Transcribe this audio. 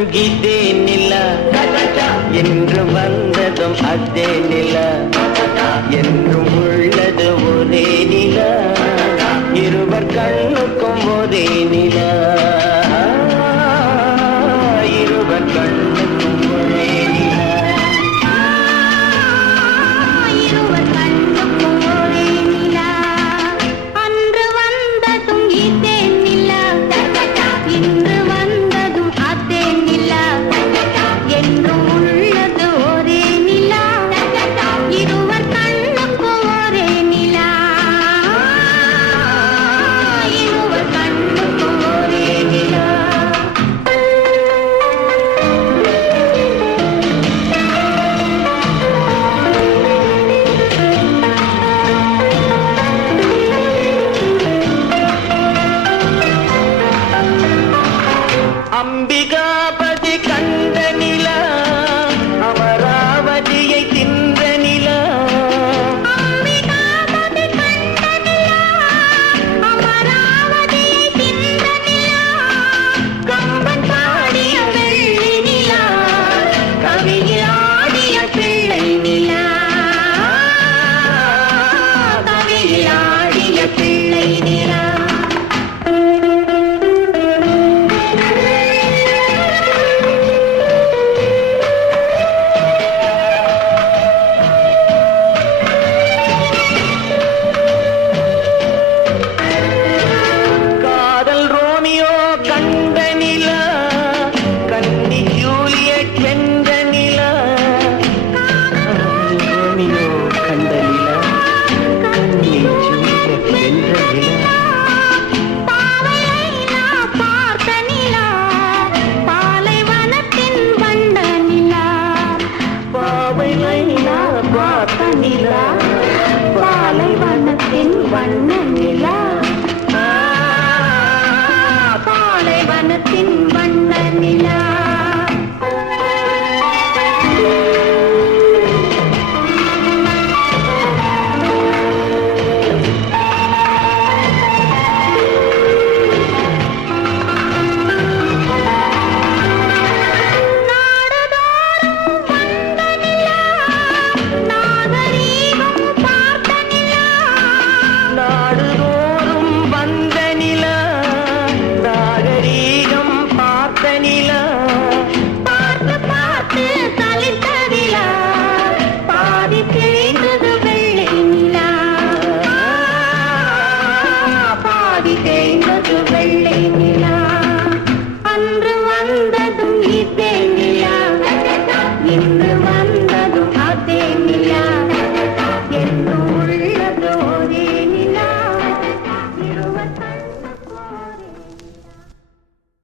இதே நிலா என்று வந்ததும் அதே நிலா என்றும் உள்ளது ஒரே நிலா இருவர் கண்ணுக்கும் ஒரே நிலா இருவர் கண்ணுக்கும் ஒரே நிலா இருவர் கண்ணுக்கும் ஒரே நிலா அன்று வந்ததும் இதே நிலா இன்று வந்ததும் அதே நிலா என்றும் உள்ளது ஒரே நிலா இருவர் கண்ணுக்கும் ஒரே நிலா இருவர் கண்ணுக்கும் ஒரே நிலா அம்பிகாபதி கண்ட நிலா